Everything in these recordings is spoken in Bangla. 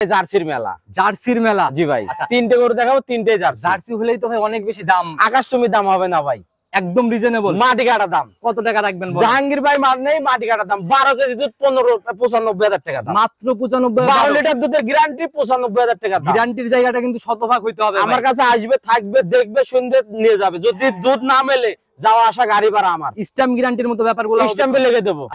জার্সির মেলা। জার্সির মেলা, জি ভাই। আচ্ছা, তিনটে গরু দেখাবো, তিনটে জার্সি। জার্সি হলেই তো ভাই অনেক বেশি দাম, আকাশচুম্বী দাম হবে না ভাই, একদম রিজনেবল। মাটি কাটা দাম। কত টাকা রাখবেন? জাহাঙ্গীর ভাই মাল নেই, মাটি কাটা দাম। 12 কেজি দুধ 95,000 টাকা দাম, মাত্র 95। 12 লিটার দুধের গ্যারান্টি 95,000 টাকা দাম। গ্যারান্টির জায়গাটা কিন্তু শতভাগ হইতে হবে। আমার কাছে আসবে, থাকবে, দেখবে, শুনবে, নিয়ে যাবে। যদি দুধ না মেলে যাওয়া আসা গাড়ি ভাড়া আমার। স্ট্যাম্প গ্যারান্টির মতো ব্যাপারগুলো স্ট্যাম্পে লিখে দেবো।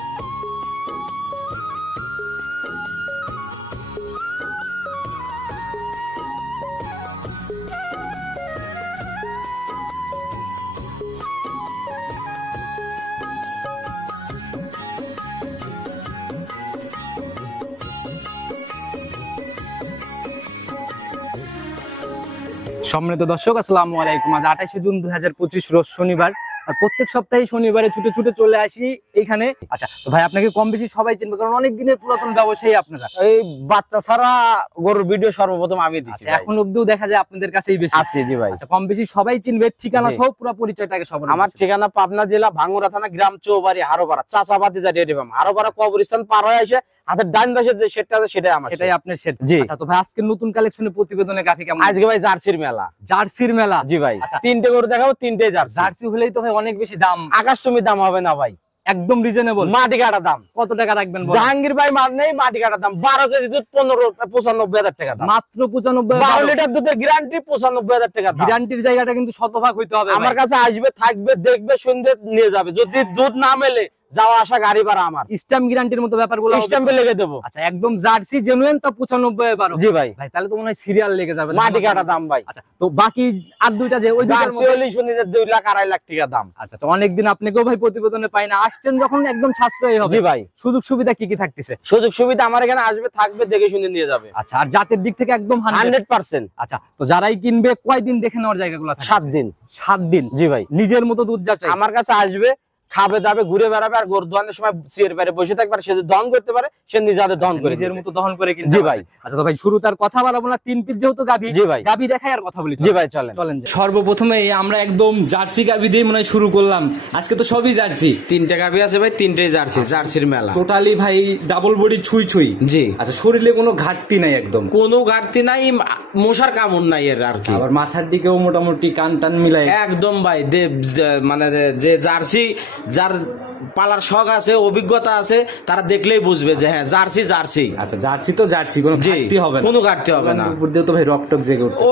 সম্মানিত দর্শক, আসসালামু আলাইকুম। আজ 28 জুন 2025 রোজ শনিবার। আর প্রত্যেক সপ্তাহে শনিবারে ছুটে ছুটে চলে আসি এখানে। আচ্ছা, তো ভাই আপনাকে কম বেশি সবাই চিনবে, কারণ অনেক দিনের পুরাতন ব্যবসায়ী আপনারা। এই বাচ্চা ছাড়া গরুর ভিডিও সর্বপ্রথম আমি দিচ্ছি। এখন অবধিও দেখা যায় আপনাদের কাছেই বেশি আছে। জি ভাই। আচ্ছা, কম বেশি সবাই চিনবে। ঠিকানা সহ পুরো পরিচয়টাকে সবার। আমার ঠিকানা পাবনা জেলা ভাঙ্গুরা থানা, গ্রাম চৌবাড়ি, হারোপাড়া, চাচাবাতি যা ডেয়ারি ফার্ম। হারোপাড়া কবরস্থান পার হয়ে এসে হাতের ডান পাশে যে শেডটা আছে সেটাই আমার। সেটাই আপনার শেড। জি। আচ্ছা, তো ভাই আজকে নতুন কালেকশনের প্রতিবেদনে গাভী কেমন? আজকে ভাই জার্সির মেলা। জার্সির মেলা, জি ভাই। আচ্ছা, তিনটে গরু দেখাবো, তিনটে জার্সি। জার্সি হলেই তো ভাই অনেক বেশি দাম, আকাশচুম্বী দাম হবে না ভাই, একদম রিজনেবল। মাটি কাটা দাম। কত টাকা রাখবেন? জাহাঙ্গীর ভাই মাল নেই, মাটি কাটা দাম। 12 কেজি দুধ 95,000 টাকা দাম, মাত্র 95। 12 লিটার দুধের গ্যারান্টি 95,000 টাকা দাম। গ্যারান্টির জায়গাটা কিন্তু শতভাগ হইতে হবে। আমার কাছে আসবে, থাকবে, দেখবে, শুনবে, নিয়ে যাবে। যদি দুধ না মেলে যাওয়া আসা গাড়ি ভাড়া আমার। স্ট্যাম্প গ্যারান্টির মতো ব্যাপারগুলো স্ট্যাম্পে লিখে দেবো। আচ্ছা, একদম জার্সি জেনুইন, তা 95 জি ভাই। ভাই তাহলে তো মনে হয় সিরিয়াল লেগে যাবে। মাটি কাটা দাম ভাই। আচ্ছা, তো বাকি আর দুইটা যে ওই দুইটার জার্সি হলেই শুনি যে 2 লাখ 2.5 লাখ টাকা দাম। আচ্ছা, তো অনেকদিন আপনাকেও ভাই প্রতিবেদনে পাই না, আসছেন যখন একদম সাশ্রয়ী হবে। জি ভাই। সুযোগ সুবিধা কি কি থাকতেছে? সুযোগ সুবিধা আমার এখানে আসবে, থাকবে, দেখে শুনে নিয়ে যাবে। আচ্ছা, আর জাতের দিক থেকে একদম 100%। আচ্ছা, তো যারাই কিনবে কয়দিন দেখে নেওয়ার জায়গাগুলো থাকে? 7 দিন। 7 দিন। জি ভাই। নিজের মতো দুধ যাচাই। আমার কাছে আসবে, খাবে দাবে, ঘুরে বেড়াবে, আর গরু দহনের সময় চেয়ার বাইরে বসে থাকবে। আর সে যদি দহন করতে পারে সে নিজে হাতে দহন করে নিজের মতো দহন করে কিনতে। জি ভাই। আচ্ছা, তো ভাই শুরু তার কথা বলবো না, 3 পিস যেহেতু গাভী। জি ভাই। গাভী দেখাই আর কথা বলি। জি ভাই, চলেন। সর্বপ্রথমে আমরা একদম জার্সি গাভী দিয়ে মনে হয় শুরু করলাম। আজকে তো সবই জার্সি। 3টে গাভী আছে ভাই, 3টেই জার্সি। জার্সির মেলা টোটালি ভাই ডাবল বডি ছুঁই ছুঁই। জি। আচ্ছা, শরীরে কোনো ঘাটতি নাই, একদম কোনো ঘাটতি নাই, মশার কামড় নাই এর আর কি। আবার মাথার দিকেও মোটামুটি কান টান মিলাই একদম ভাই। মানে যে জার্সি, যার পালার শখ আছে, অভিজ্ঞতা আছে, তারা দেখলেই বুঝবে যে হ্যাঁ জার্সি জার্সি। আচ্ছা, জার্সি তো জার্সি, কোনো ঘাটতি হবে না। কোনো ঘাটতি হবে না। উপর দিয়ে তো ভাই রক টক জেগে উঠছে। ও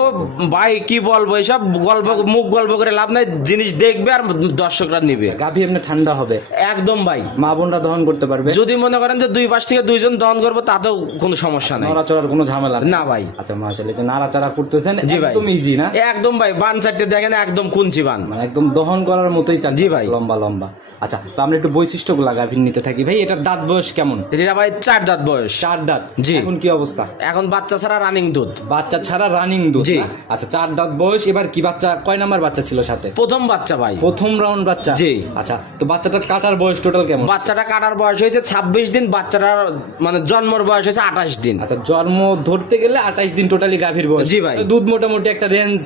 ভাই কি বলবো, এসব গল্প মুখ গল্প করে লাভ নাই। জিনিস দেখবে আর দর্শকরা নিবে। গাভী এমনি ঠান্ডা হবে একদম ভাই। মা বোনরা দহন করতে পারবে। যদি মনে করেন যে 2 পাশ থেকে 2 জন দহন করবো, তাতেও কোনো সমস্যা নাই। নড়াচড়ার কোনো ঝামেলা না ভাই। আচ্ছা, মাশাআল্লাহ, যে নাড়াচাড়া করতেছেন জি ভাই, একদম ইজি না? একদম ভাই। বান চারটে দেখেন, একদম কুঞ্চি বান, মানে একদম দহন করার মতোই চাল। জি ভাই। লম্বা লম্বা। আচ্ছা, তো আমরা একটু বৈশিষ্ট্যগুলো গাভীর নিতে থাকি ভাই। এটার দাঁত বয়স কেমন? এটা ভাই 4 দাঁত বয়স। 4 দাঁত। জি। এখন কি অবস্থা? এখন বাচ্চা ছাড়া রানিং দুধ। বাচ্চা ছাড়া রানিং দুধ। জি। আচ্ছা, 4 দাঁত বয়স। এবার কি বাচ্চা, কয় নাম্বার বাচ্চা ছিল সাথে? প্রথম বাচ্চা ভাই, প্রথম রাউন্ড বাচ্চা। জি। আচ্ছা, তো বাচ্চাটার কাটার বয়স টোটাল কেমন? বাচ্চাটা কাটার বয়স হয়েছে 26 দিন। বাচ্চাটার মানে জন্মের বয়স হয়েছে 28 দিন। আচ্ছা, জন্ম ধরতে গেলে 28 দিন টোটালি গাভীর বয়স। জি ভাই। দুধ মোটামুটি একটা রেঞ্জ।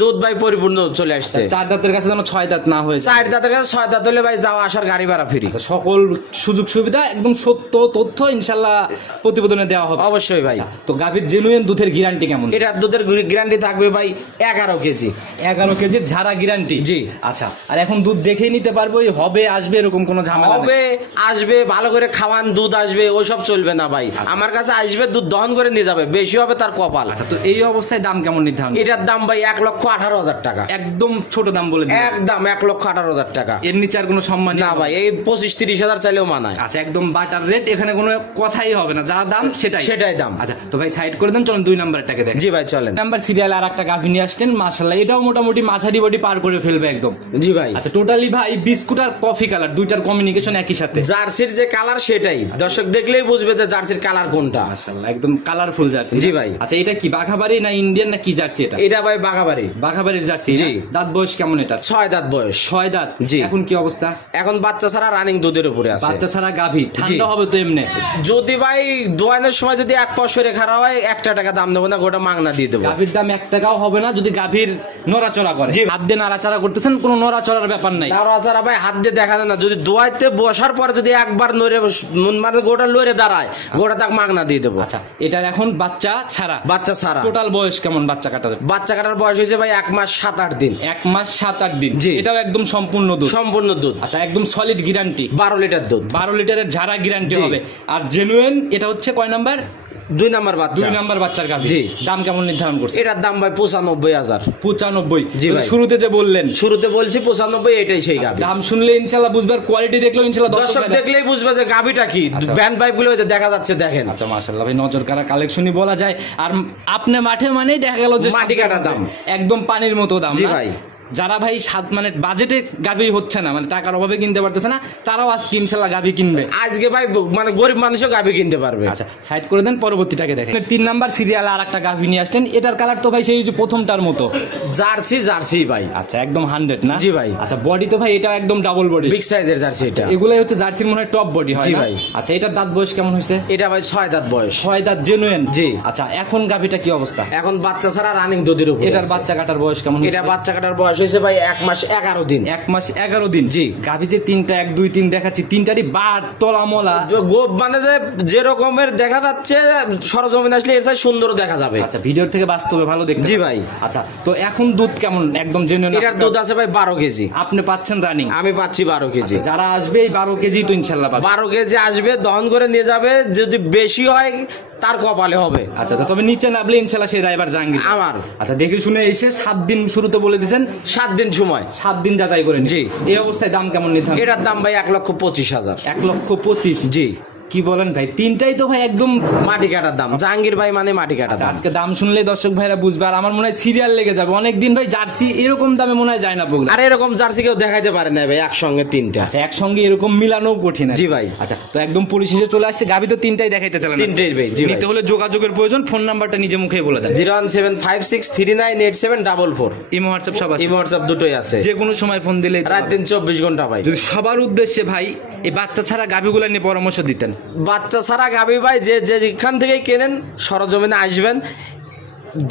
দুধ ভাই পরিপূর্ণ চলে আসছে। 4 দাঁতের কাছে যেন 6 দাঁত না হয়েছে। 4 দাঁতের কাছে 6 দাঁত হলে ভাই যাওয়া আসার গাড়ি ভাড়া ফ্রি। সকল সুযোগ সুবিধা একদম সত্য তথ্য ইনশাল্লাহ প্রতিবেদনে দেওয়া হবে। অবশ্যই ভাই। তো গাভীর জেনুইন দুধের গ্যারান্টি কেমন? এটা দুধের গ্যারান্টি থাকবে ভাই 11 কেজি। 11 কেজির ঝাড়া গ্যারান্টি। জি। আচ্ছা, আর এখন দুধ দেখেই নিতে পারবো, হবে আসবে এরকম কোনো ঝামেলা হবে? আসবে, ভালো করে খাওয়ান, দুধ আসবে, ওইসব চলবে না ভাই। আমার কাছে আসবে, দুধ দহন করে নিয়ে যাবে, বেশি হবে তার কপাল। আচ্ছা, তো এই অবস্থায় দাম কেমন নির্ধারণ? এটার দাম ভাই 1,18,000 টাকা। একদম ছোট দাম বলে দিন। একদম 1,18,000 টাকা। এর নিচে আর কোনো সম্মান না ভাই, এই 25-30 হাজার চাইলেও মানায়। আচ্ছা, একদম বাটার রেট, এখানে কোনো কথাই হবে না, যা দাম সেটাই দাম। আচ্ছা, তো ভাই সাইড করে দেন, চলুন 2 নাম্বারটাকে দেখেন। জি ভাই, চলেন। নাম্বার সিরিয়ালে আর একটা গাভী নিয়ে আসছেন, মাশাআল্লাহ, এটাও মোটামুটি মাঝারি বডি পার করে ফেলবে একদম। জি ভাই। আচ্ছা, টোটালি ভাই বিস্কুট আর কফি কালার, দুইটার কমিউনিকেশন একই সাথে। জার্সির যে কালার সেটাই দর্শক দেখলেই বুঝবে যে জার্সির কালার কোনটা। মাশাআল্লাহ, একদম কালারফুল জার্সি। জি ভাই। আচ্ছা, এটা কি বাঘাবাড়ি না ইন্ডিয়ান না কি জার্সি এটা? এটা ভাই বাঘাবাড়ি। বাঘাবাড়ির জার্সি। জি। দাঁত বয়স কেমন এটা? 6 দাঁত বয়স। 6 দাঁত। জি। এখন কি অবস্থা? এখন বাচ্চা ছাড়া রানিং দুধের উপরে আছে। বাচ্চা ছাড়া গাভী ঠান্ডা হবে তো এমনি। যদি ভাই দোয়ানের সময় যদি 1 পাশ করে খারাপ হয় 1 টাকা দাম দেবো না, গোটা মাংনা দিয়ে দেবো। গাভীর দাম 1 টাকাও হবে না যদি গাভীর নড়াচড়া করে। হাত দিয়ে নাড়াচাড়া করতেছেন, কোনো নড়াচড়ার ব্যাপার নাই। নাড়াচাড়া ভাই হাত দিয়ে দেখা যায় না, যদি দোয়াইতে বসার পরে যদি একবার নড়ে মানে গোটা লড়ে দাঁড়ায়, গোটা তাক মাংনা দিয়ে দেবো। আচ্ছা, এটার এখন বাচ্চা ছাড়া? বাচ্চা ছাড়া। টোটাল বয়স কেমন বাচ্চা কাটার? বাচ্চা কাটার বয়স হয়েছে ভাই 1 মাস 7-8 দিন। 1 মাস 7-8 দিন। জি। এটাও একদম সম্পূর্ণ দুধ? সম্পূর্ণ দুধ। আচ্ছা, একদম সলিড গ্যারান্টি? 12 লিটার দুধ। 12 লিটারের ঝাড়া গ্যারান্টি জি। হবে। আর জেনুইন এটা হচ্ছে কয় নাম্বার? 2 নাম্বার বাচ্চা। 2 নাম্বার বাচ্চার গাভী। জি। দাম কেমন নির্ধারণ করছে? এটার দাম ভাই 95,000। 95? জি ভাই। শুরুতে যে বললেন, শুরুতে বলছি 95, এটাই সেই গাভী। দাম শুনলে ইনশাআল্লাহ বুঝবার, কোয়ালিটি দেখলেও ইনশাআল্লাহ দর্শক দেখলেই বুঝবে যে গাভীটা কি। ব্যান্ড পাইপ গুলো দেখা যাচ্ছে, দেখেন। আচ্ছা, মাশাআল্লাহ ভাই, নজর কাড়া কালেকশনই বলা যায়। আর আপনি মাঠে মানেই দেখা গেল যে মাটি কাটা দাম, একদম পানির মতো দাম। জি না? ভাই। যারা ভাই মানে বাজেটে গাভী হচ্ছে না, মানে টাকার অভাবে কিনতে পারতেছে না, তারাও আজকে ইনশাআল্লাহ গাভী কিনবে। আজকে ভাই মানে গরিব মানুষও গাভী কিনতে পারবে। আচ্ছা, সাইড করে দেন, পরবর্তীটাকে দেখেন। 3 নাম্বার সিরিয়ালে আর একটা গাভী নিয়ে আসলেন। এটার কালার তো ভাই সেই যে প্রথমটার মতো, জার্সি। জার্সি ভাই। আচ্ছা, একদম 100 না? জি ভাই। আচ্ছা, বডি তো ভাই এটা একদম ডাবল বডি, বিগ সাইজের জার্সি এটা। এগুলাই হচ্ছে জার্সির মনে হয় টপ বডি হয়। জি না? ভাই। আচ্ছা, এটার দাঁত বয়স কেমন হয়েছে? এটা ভাই 6 দাঁত বয়স। 6 দাঁত জেনুইন? জি। আচ্ছা, এখন গাভীটা কি অবস্থা? এখন বাচ্চা ছাড়া রানিং দুধের উপরে। এটার বাচ্চা কাটার বয়স কেমন হয়েছে? এটা বাচ্চা কাটার বয়স হয়েছে ভাই 1 মাস 11 দিন। 1 মাস 11 দিন। জি। গাভী যে 3টা 1 2 3 দেখাচ্ছি, 3টারই বাট তলা মলা। গোপ মানে যে রকমের দেখা যাচ্ছে, সরজমিন আসলে এর চাই সুন্দর দেখা যাবে। আচ্ছা, ভিডিওর থেকে বাস্তবে ভালো দেখতে। জি ভাই। আচ্ছা, তো এখন দুধ কেমন? একদম জেনুইন? এটার দুধ আছে ভাই 12 কেজি। আপনি পাচ্ছেন রানিং? আমি পাচ্ছি 12 কেজি। যারা আসবে এই 12 কেজি তো ইনশাআল্লাহ পাবে। 12 কেজি আসবে, দহন করে নিয়ে যাবে। যদি বেশি হয় তার কপালে হবে। আচ্ছা, তবে নিচে নামলে ইনশাআল্লাহ সেই ড্রাইভার জাহাঙ্গীর আমার। আচ্ছা, দেখে শুনে এসে 7 দিন শুরুতে বলে দিয়েছেন, 7 দিন সময়। 7 দিন যাচাই করেন। জি। এই অবস্থায় দাম কেমন নির্ধারণ? এটার দাম ভাই 1,25,000। 1,25,000? জি। কি বলেন ভাই, 3টাই তো ভাই একদম মাটি কাটার দাম। জাহাঙ্গীর ভাই মানে মাটি কাটার দাম। আজকে দাম শুনলেই দর্শক ভাইরা বুঝবে। আর আমার মনে হয় সিরিয়াল লেগে যাবে অনেকদিন ভাই। জার্সি এরকম দামে মনে হয় যায় না বগুলা। আর এরকম জার্সি কেউ দেখাইতে পারে না ভাই একসঙ্গে 3টা। আচ্ছা, একসঙ্গে এরকম মিলানো কঠিন। জি ভাই। আচ্ছা, তো একদম পরিশেষে চলে আসছে। গাভী তো 3টাই দেখাইতে চালান? 3টাই ভাই। জি ভাই। নিতে হলে যোগাযোগের প্রয়োজন। ফোন নাম্বারটা নিজে মুখেই বলে দেন। 01756398744। ইমো হোয়াটসঅ্যাপ সব আছে? ইমো হোয়াটসঅ্যাপ দুটোই আছে। যে কোনো সময় ফোন দিলে রাত দিন 24 ঘন্টা ভাই। যদি সবার উদ্দেশ্যে ভাই এই বাচ্চা ছাড়া গাভীগুলো নিয়ে পরামর্শ দিতেন। বাচ্চা ছাড়া গাভী ভাই যেখান থেকে কেনেন, সরজমিনে আসবেন,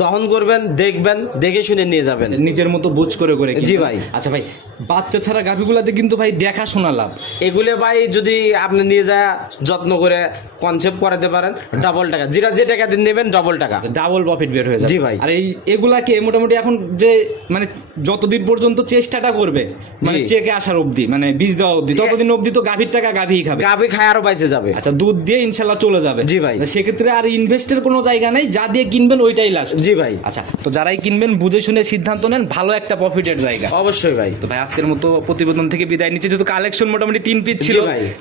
দহন করবেন, দেখবেন, দেখে শুনে নিয়ে যাবেন নিজের মতো বুঝ করে করে। জি ভাই। আচ্ছা ভাই, বাচ্চা ছাড়া গাভীগুলাতে কিন্তু ভাই দেখাশোনা লাভ। এগুলো ভাই যদি আপনি নিয়ে যায় যত্ন করে কনসেপ্ট করাতে পারেন, ডাবল টাকা। যেটা যে টাকা দিন নেবেন ডাবল টাকা, ডাবল প্রফিট বের হয়ে যাবে। জি ভাই। আর এগুলাকে মোটামুটি এখন যে মানে যতদিন পর্যন্ত চেষ্টাটা করবে, মানে চেকে আসার অবধি, মানে বীজ দেওয়া অবধি, ততদিন অবধি তো গাভীর টাকা গাভীই খাবে। গাভী খায় আরো বাইসে যাবে। আচ্ছা, দুধ দিয়ে ইনশাল্লাহ চলে যাবে। জি ভাই। সেক্ষেত্রে আর ইনভেস্টের কোনো জায়গা নেই, যা দিয়ে কিনবেন ওইটাই লাস্ট। জি ভাই। আচ্ছা, তো যারাই কিনবেন বুঝে শুনে সিদ্ধান্ত নেন, ভালো একটা প্রফিটের জায়গা। অবশ্যই ভাই। তো ভাই, আজকের মতো প্রতিবেদন থেকে বিদায় নিচ্ছে। যেহেতু কালেকশন মোটামুটি 3 পিস ছিল,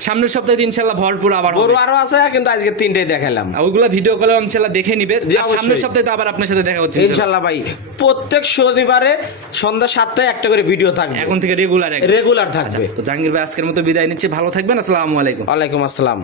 সামনের সপ্তাহে ইনশাল্লাহ ভরপুর আবার গরু আরো আছে, কিন্তু আজকে 3টাই দেখালাম। ওইগুলা ভিডিও কলে ইনশাল্লাহ দেখে নিবে। অবশ্যই। সামনের সপ্তাহে তো আবার আপনার সাথে দেখা হচ্ছে ইনশাল্লাহ ভাই। প্রত্যেক শনিবারে সন্ধ্যা 7টায় একটা করে ভিডিও থাকবে, এখন থেকে রেগুলার থাকবে। তো জাহাঙ্গীর ভাই আজকের মতো বিদায় নিচ্ছে। ভালো থাকবেন। আসসালামু আলাইকুম। ওয়ালাইকুম আসসালাম।